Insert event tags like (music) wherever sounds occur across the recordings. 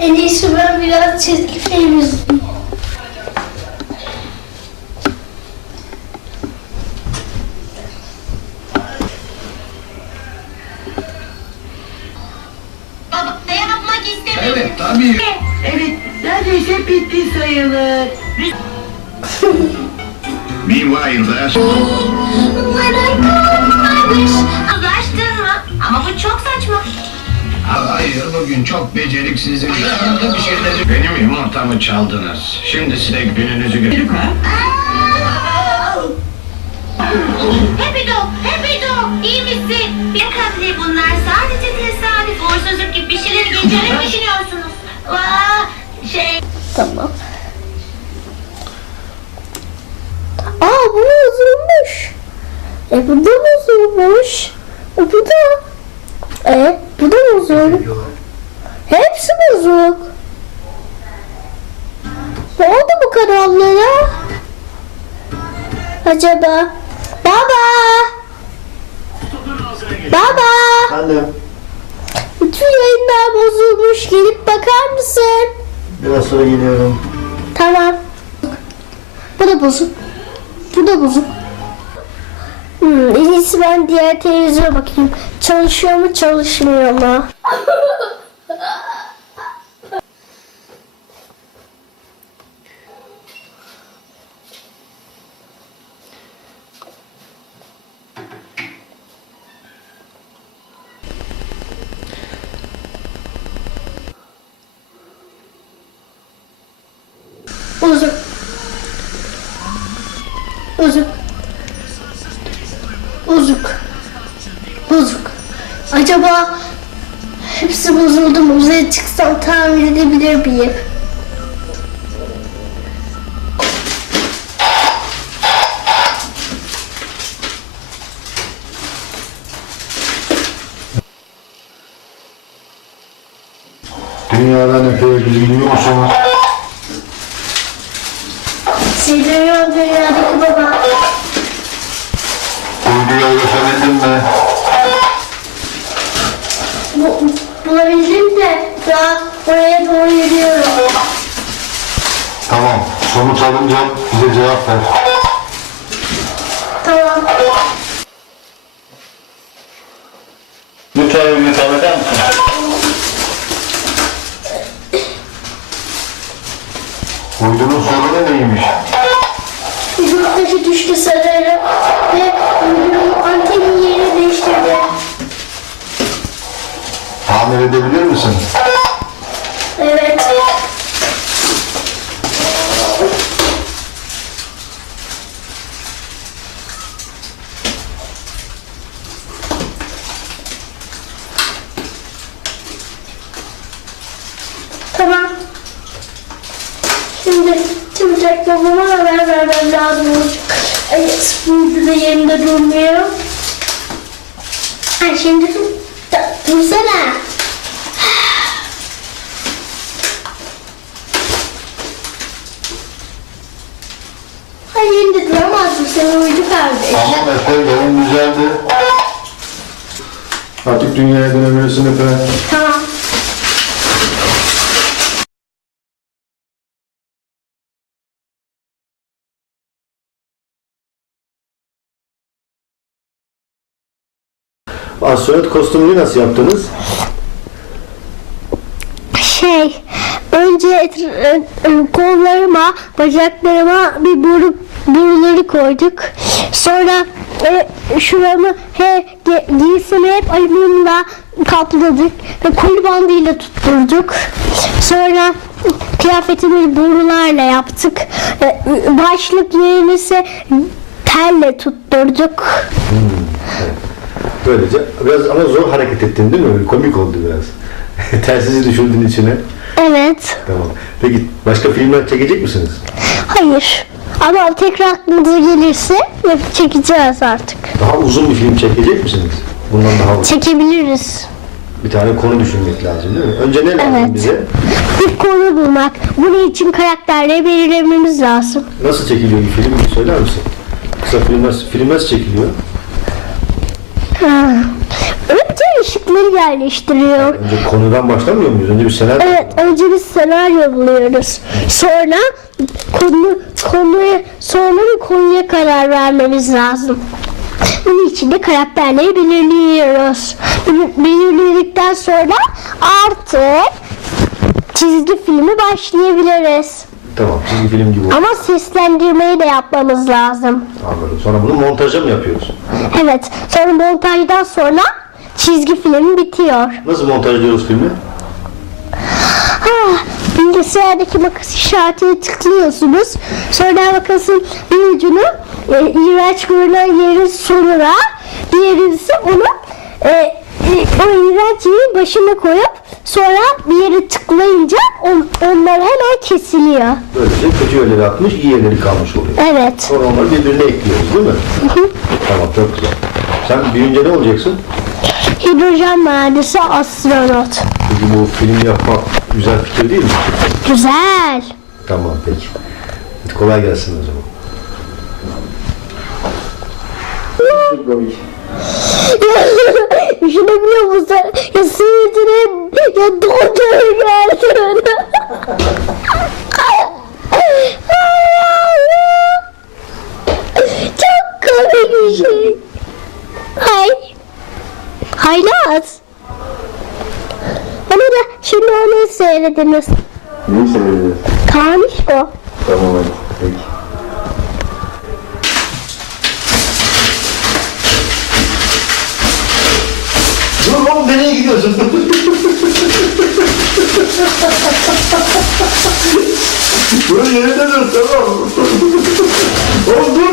En iyisi ben biraz çizgi film izleyeyim. Evet tabii. Evet, neredeyse bitti sayılır. (laughs) Meanwhile there. When I go my wish. Anlaştın mı? Ama bu çok saçma. Hayır bugün çok beceriksizim. Yanında bir şeyleri... Benim yumurtamı çaldınız. Şimdi size gününüzü gö... Happy Dog, Happy Dog, iyi misin? Bir katli bunlar sadece tesadüf, uğursuzluk gibi bir şeyleri geçerek düşünüyorsunuz. Aa, şey... Tamam. Aa bu bozulmuş. E bu da bozulmuş. E bu da. E bozuk. Hepsi bozuk. Ne oldu bu kanallara? Acaba? Baba! Baba! Annem Bütün yayınlar bozulmuş. Gelip bakar mısın? biraz sonra geliyorum. Tamam. Bu da bozuk. Bu da bozuk. Hmm, iyisi ben diğer televizyona bakayım. Çalışıyor mu çalışmıyor mu? Bozuk. Bozuk. Bozuk. Bozuk. Acaba hepsi bozuldu mu? Uzaya çıksam tamir edebilir miyim? Dünyadan epey biliyor musun? Seviyorum dünyadaki baba. Uyduya ulaşabildin mi? Bu, bulabildim de daha oraya doğru yürüyorum. Tamam. Sonuç alınca bize cevap ver. Tamam. Lütfen ürünü eder misin? Uydunun sorunu neymiş? Taşı düştü sanırım ve uydunun antenin yerini değiştirdi. Tamir edebilir misin? Evet. Tamam. Şimdi çabucak babama haber vermem lazım. Ay, burada da yerinde durmuyor. Ha, şimdi dur. Dursana. Hayır yerinde duramazsın. Sen uydu kardeş. Tamam Efe, yolun güzeldi. Artık dünyaya dönebilirsin Efe. Tamam. Astronot kostümünü nasıl yaptınız? Şey, önce et- e, kollarıma, bacaklarıma bir boru boruları koyduk. Sonra e, şuramı he ge, giysimi hep alüminyumla kapladık ve kol bandıyla tutturduk. Sonra kıyafetimi borularla yaptık. E, başlık yerini ise telle tutturduk. Böylece biraz ama zor hareket ettin değil mi? Böyle komik oldu biraz. (laughs) Telsizi düşürdün içine. Evet. Tamam. Peki başka filmler çekecek misiniz? Hayır. Ama tekrar aklınıza gelirse çekeceğiz artık. Daha uzun bir film çekecek misiniz? Bundan daha uzun. Çekebiliriz. Bir tane konu düşünmek lazım değil mi? Önce ne lazım Evet. bize? (laughs) Bir konu bulmak. Bunun için karakterleri belirlememiz lazım. Nasıl çekiliyor bir film? Bir söyler misin? Kısa film nasıl, film nasıl çekiliyor? Ha. Önce ışıkları yerleştiriyor. Önce konudan başlamıyor muyuz? Önce bir senaryo. Evet, önce bir senaryo buluyoruz. Sonra konu konuya sonra bir konuya karar vermemiz lazım. Bunun için de karakterleri belirliyoruz. Bel- Belirledikten sonra artık çizgi filmi başlayabiliriz. Tamam çizgi film gibi oldu. Ama seslendirmeyi de yapmamız lazım. Anladım. Sonra bunu montaja mı yapıyoruz? Evet, sonra montajdan sonra çizgi film bitiyor. Nasıl montajlıyoruz filmi? Ah, bilgisayardaki makas işaretine tıklıyorsunuz. Sonra makasın bir ucunu e, iğrenç görünen yerin sonuna diğerini ise onu e, e, o iğrenç yerin başına koyup sonra bir yere tıklayınca on, onlar hemen kesiliyor. Böylece kötü yerleri atmış, iyi yerleri kalmış oluyor. Evet. Sonra onları birbirine ekliyoruz değil mi? tamam çok güzel. Sen büyüyünce ne olacaksın? Hidrojen mühendisi astronot. Peki bu film yapmak güzel fikir değil mi? Güzel. Tamam peki. Hadi kolay gelsin o zaman. (laughs) Çok komik. (laughs) Düşünebiliyor musun? Ya seyircinin ya doğduğu geldi. Çok komik bir şey. Hay. Haylaz. Hani da şimdi onu seyrediniz. Neyi seviyorsun? Kanişko. Tamam hadi. Peki. Dur oğlum nereye gidiyorsun? Dur yerinde dur tamam. Oğlum dur.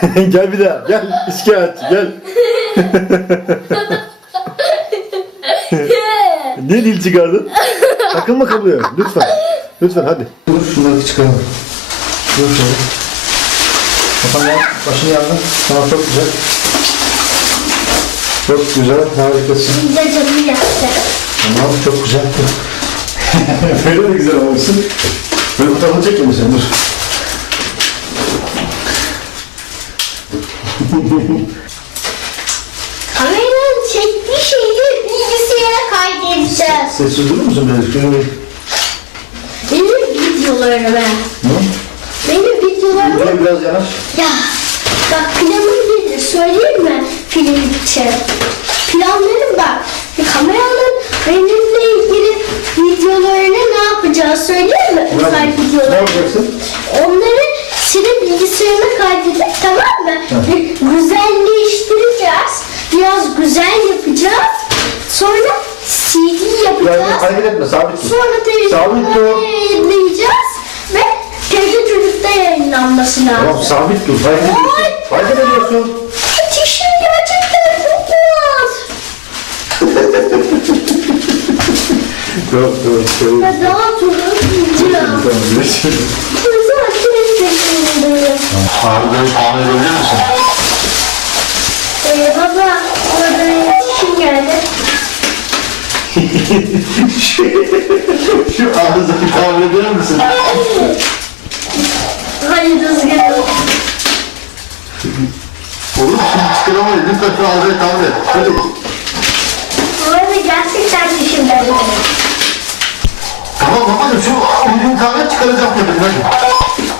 (laughs) gel bir daha gel şikayetçi gel. (laughs) Niye dil çıkardın? Takılma kalıyor. Lütfen. Lütfen hadi. Dur şunları çıkaralım. Dur şöyle. Kafan. Başını yandı. Tamam çok güzel. Çok güzel. Harikasın. Bir de canım yaktı. Tamam çok güzel. (laughs) Böyle de güzel olmuşsun. Böyle fotoğrafını çekeyim mi sen? Dur. Kameranın çektiği şeyi bilgisayara kaydedeceğiz. Sessiz durur musun biraz? Şöyle Benim videolarımı. Hı? Benim videolarımı. Biraz yanaş. Ya bak planım nedir söyleyeyim mi film için? Planlarım bak. Kameranın benimle ilgili videolarını ne yapacağız söyleyeyim mi? Özel Ne videoları. yapacaksın? Onları senin bilgisayarına kaydedip tamam mı? Bir Güzelleştireceğiz. Biraz güzel yapacağız. Sonra CD Yani yapacağız. hareket etme sabit dur. Sonra dur. yayınlayacağız ve TRT Çocuk'ta yayınlanması lazım. Tamam sabit dur. Hareket ediyorsun. Yok yok yok. Ya daha turuncu. Tamam görüşürüz. Zaten istemiyorum. Ağrıları tahmin edebilir misin? Ee, baba orada yetişim geldi. Şu ağrıları tahmin edebilir misin? Hayır rüzgarım. Oğlum şimdi çıkaramayız. Lütfen şu ağrıyı tahmin et. Hadi.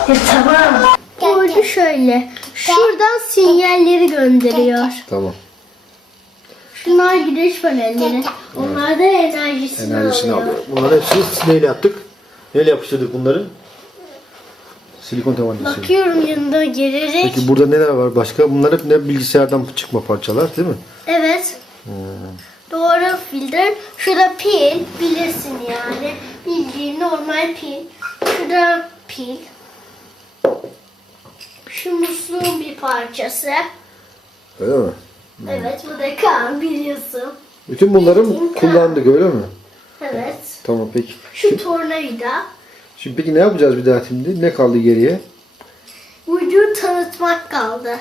Ya tamam. Orada şöyle. Şuradan sinyalleri gönderiyor. Tamam. Şunlar güneş panelleri. Onlar da enerjisini, Enerjisini alıyor. alıyor. Bunları hepsini neyle yaptık? Neyle yapıştırdık bunları? Silikon tabancası. Bakıyorum yanında gelerek. Peki burada neler var başka? Bunlar hep ne bilgisayardan çıkma parçalar değil mi? Evet. Doğru filtre. Şurada pil bilirsin yani. Bildiğin normal pil. Şurada pil. Şu musluğun bir parçası. Öyle mi? Evet bu da kan biliyorsun. Bütün bunları mı Bildiğin kullandık öyle mi? Evet. Tamam peki. Şu tornavida. Şimdi peki ne yapacağız bir daha şimdi? Ne kaldı geriye? Ucu tanıtmak kaldı.